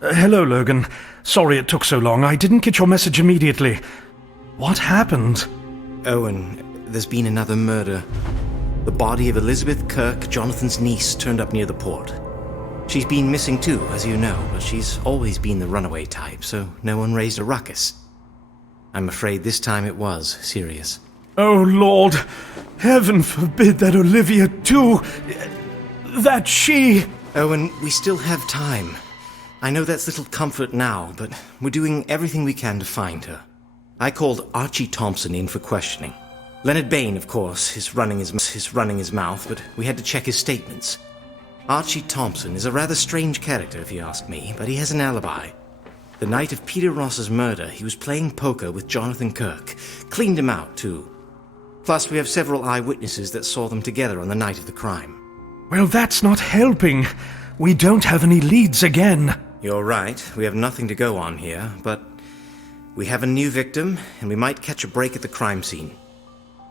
Hello, Logan. Sorry it took so long. I didn't get your message immediately. What happened? Owen, there's been another murder. The body of Elizabeth Kirk, Jonathan's niece, turned up near the port. She's been missing too, as you know, but she's always been the runaway type, so no one raised a ruckus. I'm afraid this time it was serious. Oh, Lord. Heaven forbid that Olivia too... that she... Owen, we still have time. I know that's little comfort now, but we're doing everything we can to find her. I called Archie Thompson in for questioning. Leonard Bain, of course, is running his mouth, but we had to check his statements. Archie Thompson is a rather strange character, if you ask me, but he has an alibi. The night of Peter Ross's murder, he was playing poker with Jonathan Kirk. Cleaned him out, too. Plus, we have several eyewitnesses that saw them together on the night of the crime. Well, that's not helping. We don't have any leads again. You're right, we have nothing to go on here, but we have a new victim, and we might catch a break at the crime scene.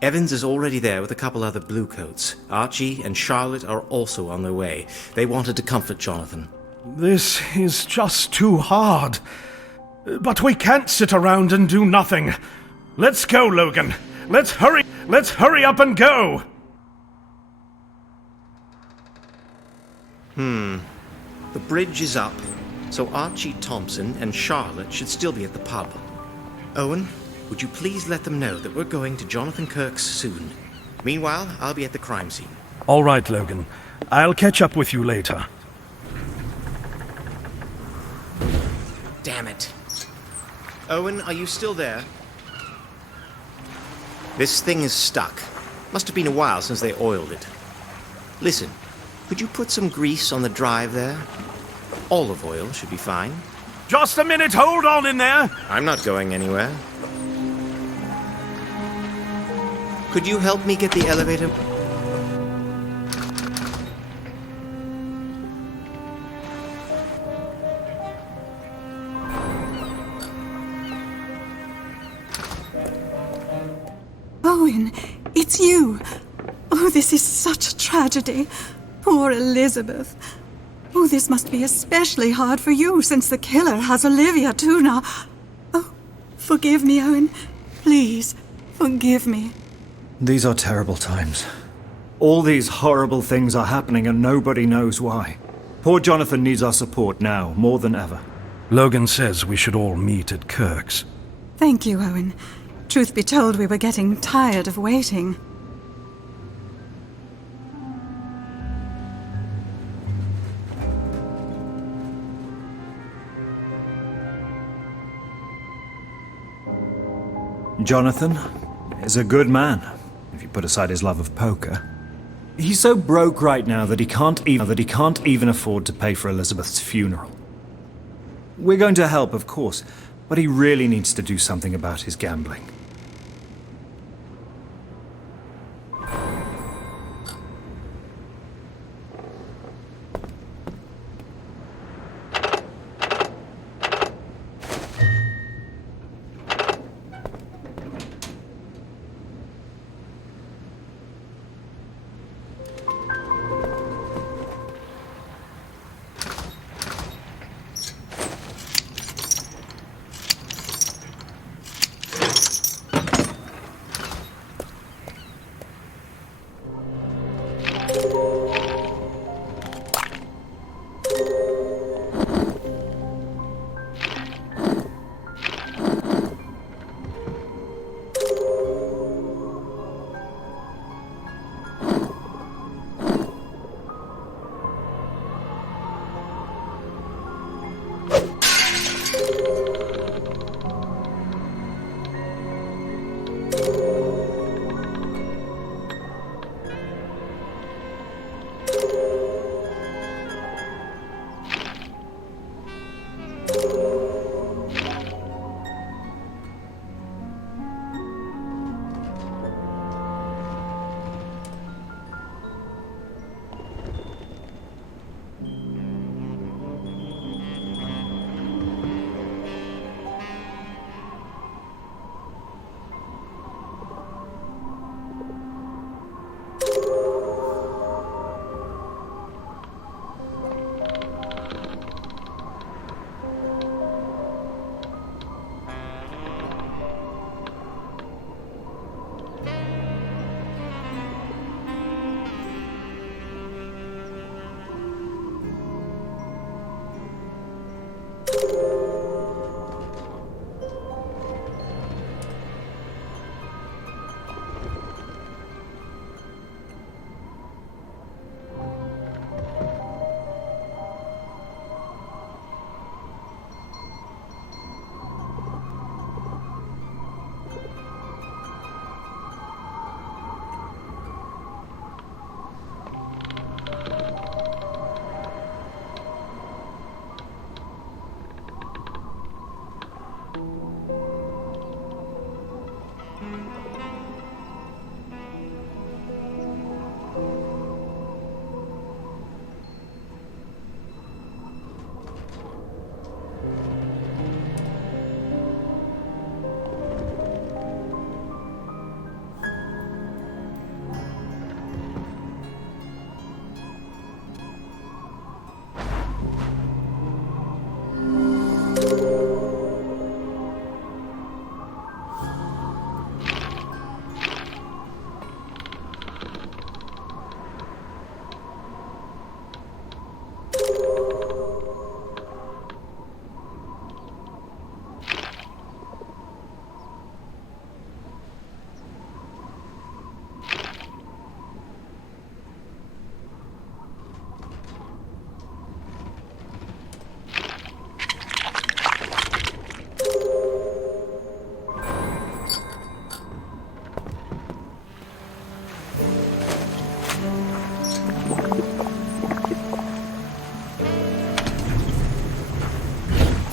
Evans is already there with a couple other bluecoats. Archie and Charlotte are also on their way. They wanted to comfort Jonathan. This is just too hard. But we can't sit around and do nothing. Let's go, Logan. Let's hurry up and go! The bridge is up, so Archie Thompson and Charlotte should still be at the pub. Owen, would you please let them know that we're going to Jonathan Kirk's soon? Meanwhile, I'll be at the crime scene. All right, Logan. I'll catch up with you later. Damn it. Owen, are you still there? This thing is stuck. Must have been a while since they oiled it. Listen, could you put some grease on the drive there? Olive oil should be fine. Just a minute, hold on in there! I'm not going anywhere. Could you help me get the elevator? Owen, it's you. Oh, this is such a tragedy. Poor Elizabeth. Oh, this must be especially hard for you, since the killer has Olivia too now. Oh, forgive me, Owen. Please, forgive me. These are terrible times. All these horrible things are happening and nobody knows why. Poor Jonathan needs our support now, more than ever. Logan says we should all meet at Kirk's. Thank you, Owen. Truth be told, we were getting tired of waiting. Jonathan is a good man, if you put aside his love of poker. He's so broke right now that he can't even afford to pay for Elizabeth's funeral. We're going to help, of course, but he really needs to do something about his gambling.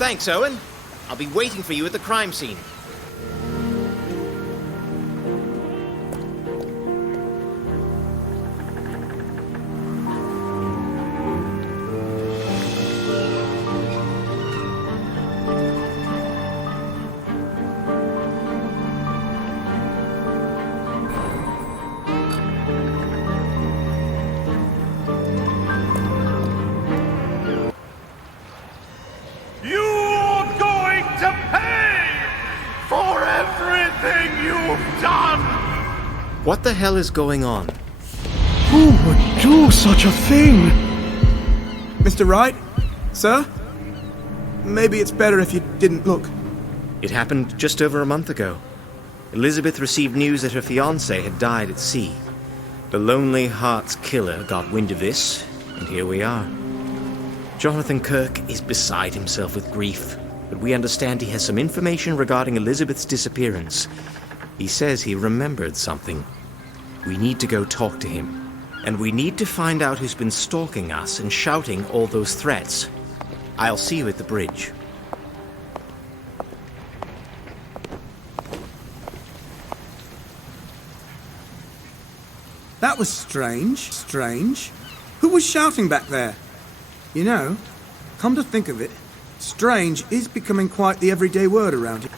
Thanks, Owen. I'll be waiting for you at the crime scene. You're going to pay for everything you've done! What the hell is going on? Who would do such a thing? Mr. Wright? Sir? Maybe it's better if you didn't look. It happened just over a month ago. Elizabeth received news that her fiancé had died at sea. The Lonely Hearts killer got wind of this, and here we are. Jonathan Kirk is beside himself with grief, but we understand he has some information regarding Elizabeth's disappearance. He says he remembered something. We need to go talk to him, and we need to find out who's been stalking us and shouting all those threats. I'll see you at the bridge. That was strange. Strange. Who was shouting back there? You know, come to think of it, strange is becoming quite the everyday word around here.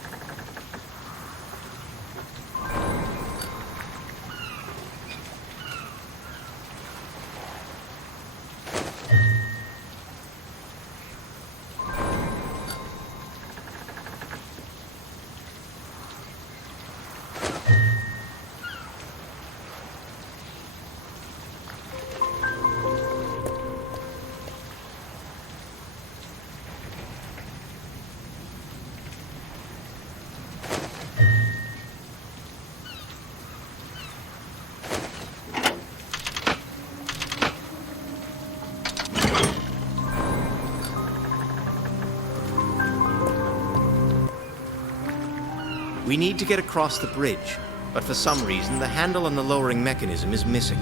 We need to get across the bridge, but for some reason the handle on the lowering mechanism is missing.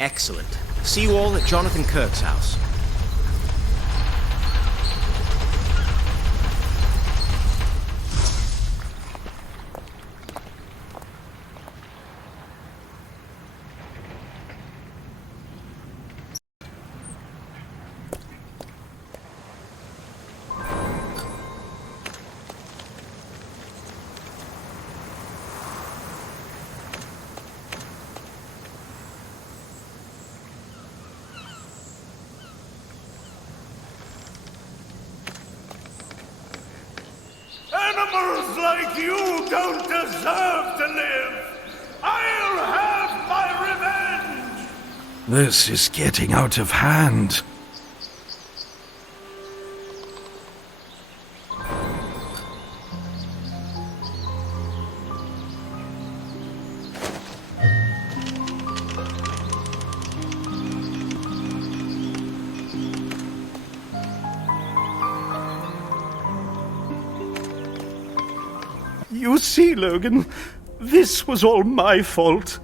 Excellent. See you all at Jonathan Kirk's house. Animals like you don't deserve to live! I'll have my revenge! This is getting out of hand. You see, Logan, this was all my fault.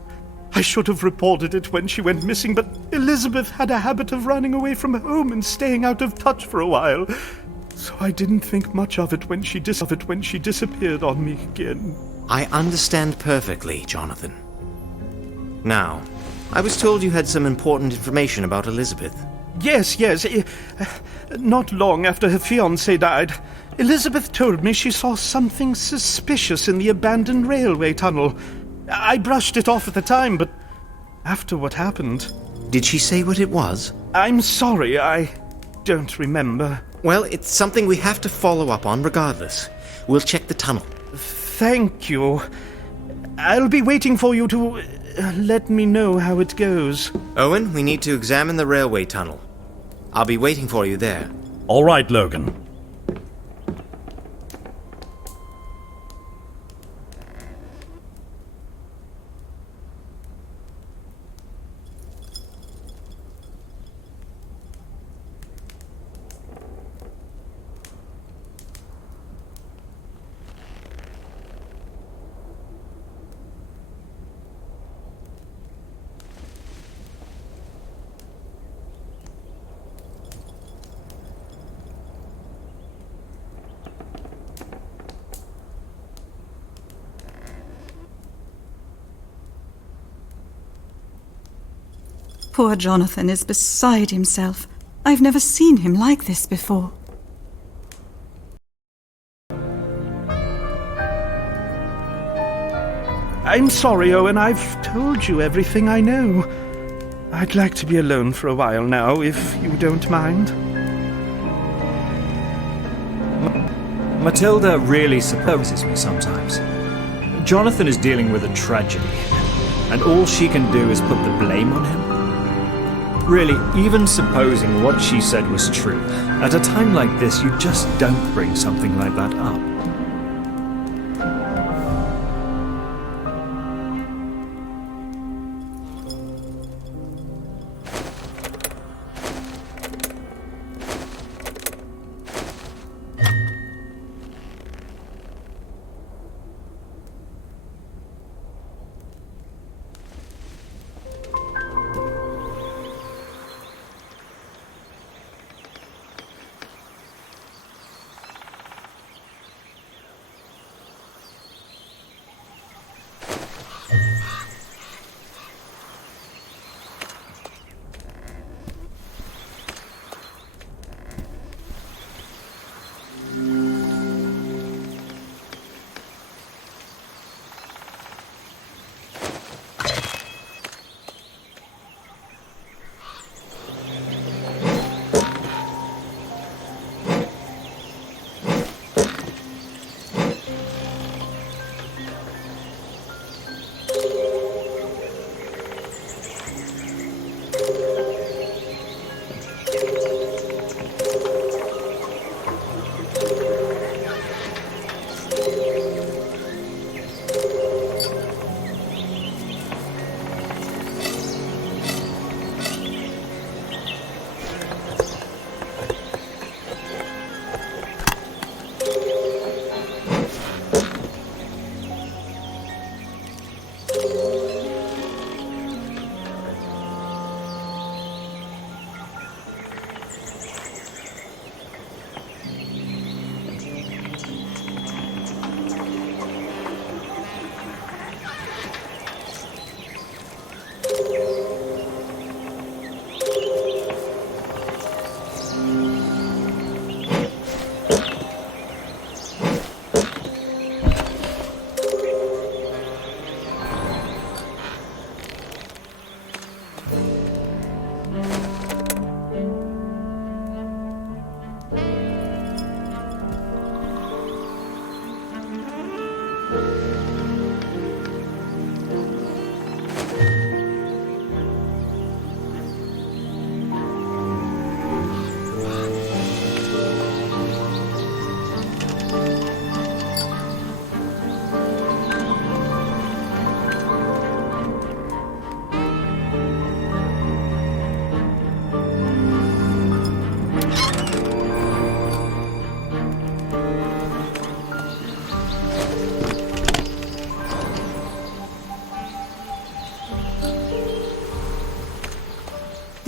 I should have reported it when she went missing, but Elizabeth had a habit of running away from home and staying out of touch for a while. So I didn't think much of it when she disappeared on me again. I understand perfectly, Jonathan. Now, I was told you had some important information about Elizabeth. Yes. Not long after her fiancé died, Elizabeth told me she saw something suspicious in the abandoned railway tunnel. I brushed it off at the time, but after what happened... Did she say what it was? I'm sorry, I don't remember. Well, it's something we have to follow up on regardless. We'll check the tunnel. Thank you. I'll be waiting for you to let me know how it goes. Owen, we need to examine the railway tunnel. I'll be waiting for you there. All right, Logan. Poor Jonathan is beside himself. I've never seen him like this before. I'm sorry, Owen. I've told you everything I know. I'd like to be alone for a while now, if you don't mind. Matilda really surprises me sometimes. Jonathan is dealing with a tragedy, and all she can do is put the blame on him. Really, even supposing what she said was true, at a time like this, you just don't bring something like that up.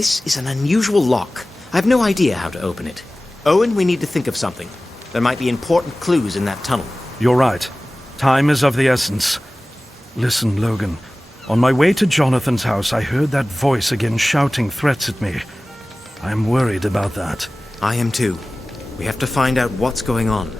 This is an unusual lock. I have no idea how to open it. Owen, we need to think of something. There might be important clues in that tunnel. You're right. Time is of the essence. Listen, Logan. On my way to Jonathan's house, I heard that voice again shouting threats at me. I'm worried about that. I am too. We have to find out what's going on.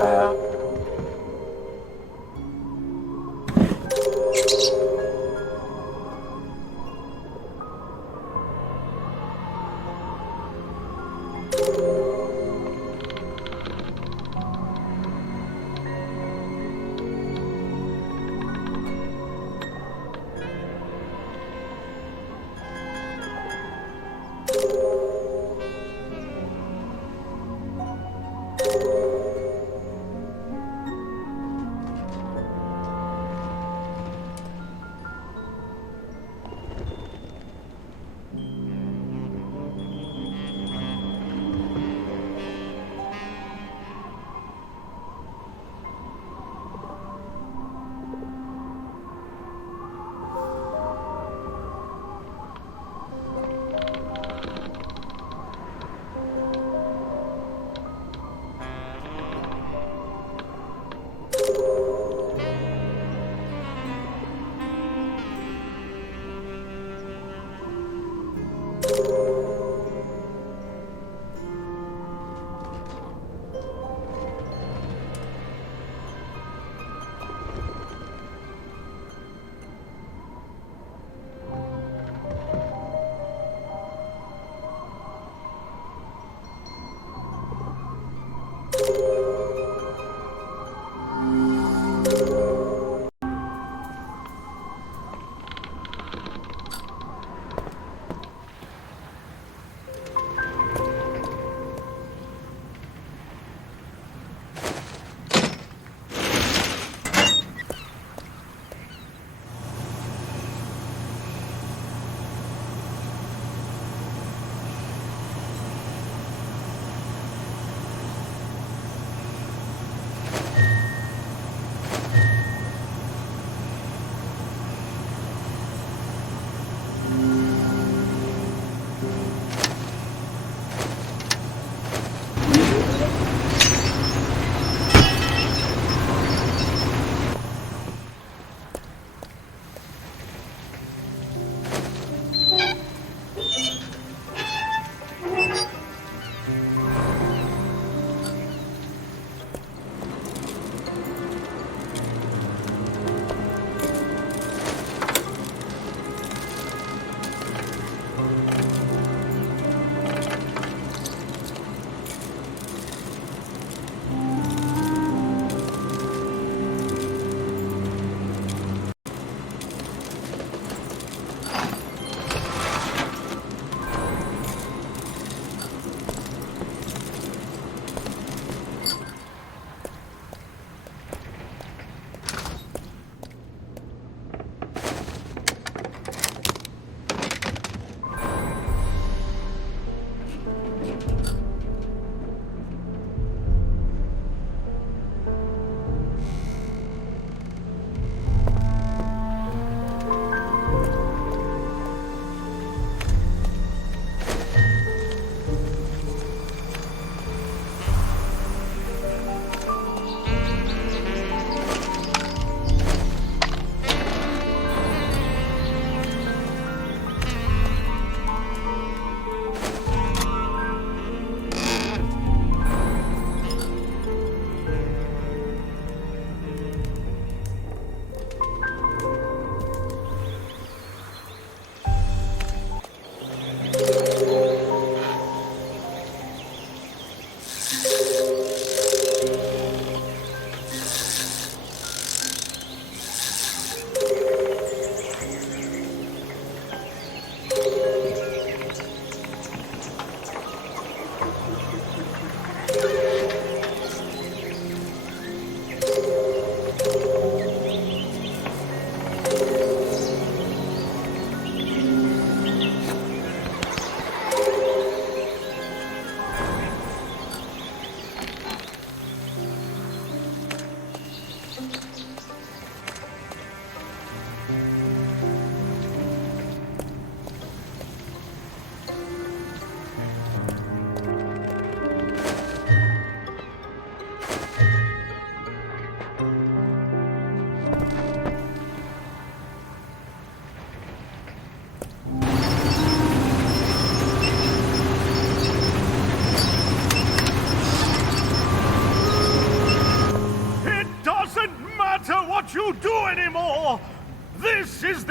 despair.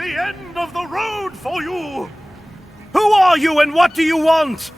the end of the road for you! Who are you and what do you want?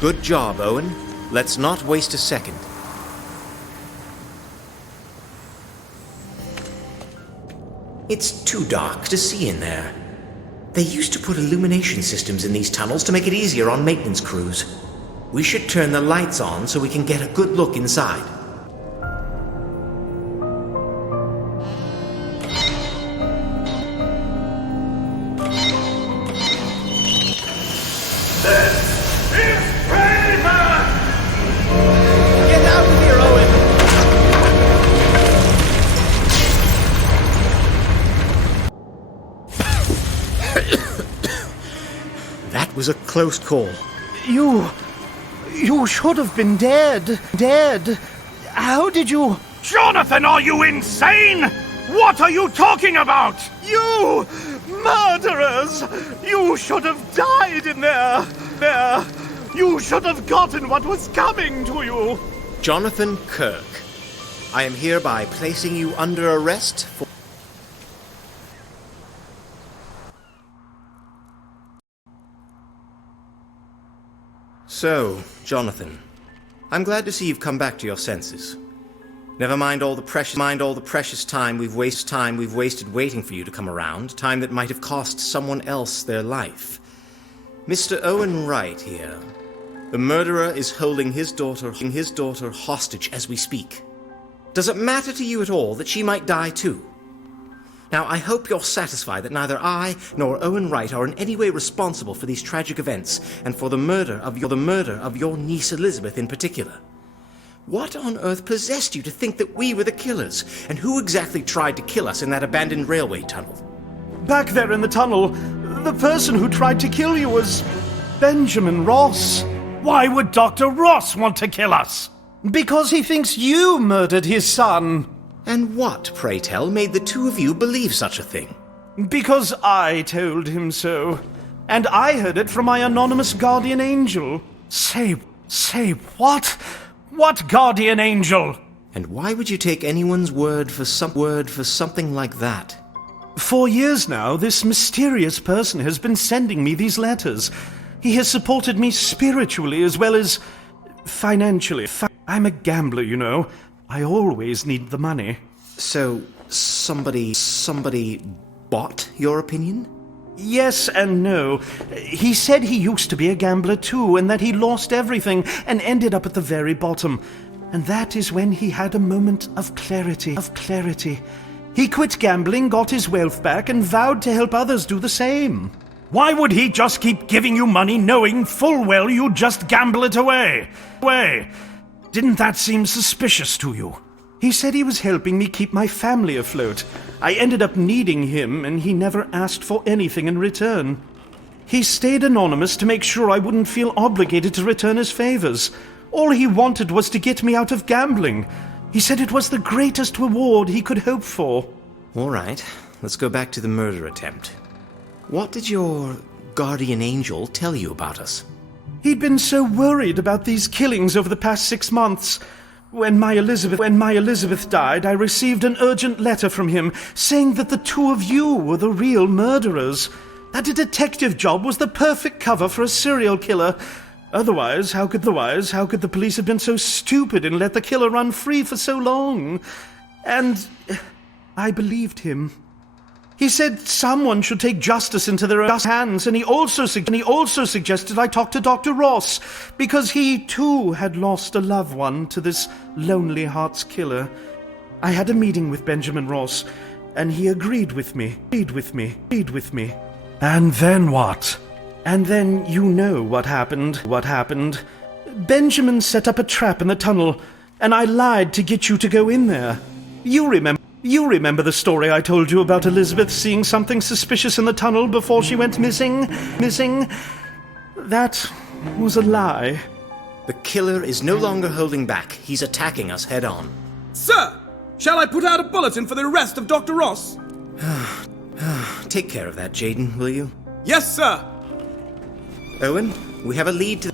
Good job, Owen. Let's not waste a second. It's too dark to see in there. They used to put illumination systems in these tunnels to make it easier on maintenance crews. We should turn the lights on so we can get a good look inside. Get out of here, Owen! That was a close call. You should have been dead. Dead. How did you... Jonathan, are you insane? What are you talking about? You murderers! You should have died in there. There. You should have gotten what was coming to you. Jonathan Kirk, I am hereby placing you under arrest for... So, Jonathan, I'm glad to see you've come back to your senses. Never mind all the precious time we've wasted waiting for you to come around, time that might have cost someone else their life. Mr. Owen Wright here. The murderer is holding his daughter hostage as we speak. Does it matter to you at all that she might die too? Now, I hope you're satisfied that neither I nor Owen Wright are in any way responsible for these tragic events and for the murder of your niece Elizabeth in particular. What on earth possessed you to think that we were the killers? And who exactly tried to kill us in that abandoned railway tunnel? Back there in the tunnel, the person who tried to kill you was Benjamin Ross. Why would Dr. Ross want to kill us? Because he thinks you murdered his son. And what, pray tell, made the two of you believe such a thing? Because I told him so. And I heard it from my anonymous guardian angel. Say what? What guardian angel? And why would you take anyone's word for something like that? 4 years now, this mysterious person has been sending me these letters. He has supported me spiritually as well as financially. I'm a gambler, you know. I always need the money. So, somebody bought your opinion? Yes and no. He said he used to be a gambler too, and that he lost everything and ended up at the very bottom. And that is when he had a moment of clarity. He quit gambling, got his wealth back, and vowed to help others do the same. Why would he just keep giving you money knowing full well you'd just gamble it away? Didn't that seem suspicious to you? He said he was helping me keep my family afloat. I ended up needing him, and he never asked for anything in return. He stayed anonymous to make sure I wouldn't feel obligated to return his favors. All he wanted was to get me out of gambling. He said it was the greatest reward he could hope for. All right, let's go back to the murder attempt. What did your guardian angel tell you about us? He'd been so worried about these killings over the past 6 months. When my Elizabeth died, I received an urgent letter from him saying that the two of you were the real murderers. That a detective job was the perfect cover for a serial killer. Otherwise, how could the police have been so stupid and let the killer run free for so long? And I believed him. He said someone should take justice into their own hands, and he also suggested I talk to Dr. Ross, because he too had lost a loved one to this Lonely Hearts killer. I had a meeting with Benjamin Ross, and he agreed with me. And then what? And then you know what happened. Benjamin set up a trap in the tunnel, and I lied to get you to go in there. You remember the story I told you about Elizabeth seeing something suspicious in the tunnel before she went missing? That was a lie. The killer is no longer holding back. He's attacking us head on. Sir! Shall I put out a bulletin for the arrest of Dr. Ross? Take care of that, Jaden, will you? Yes, sir! Owen, we have a lead to...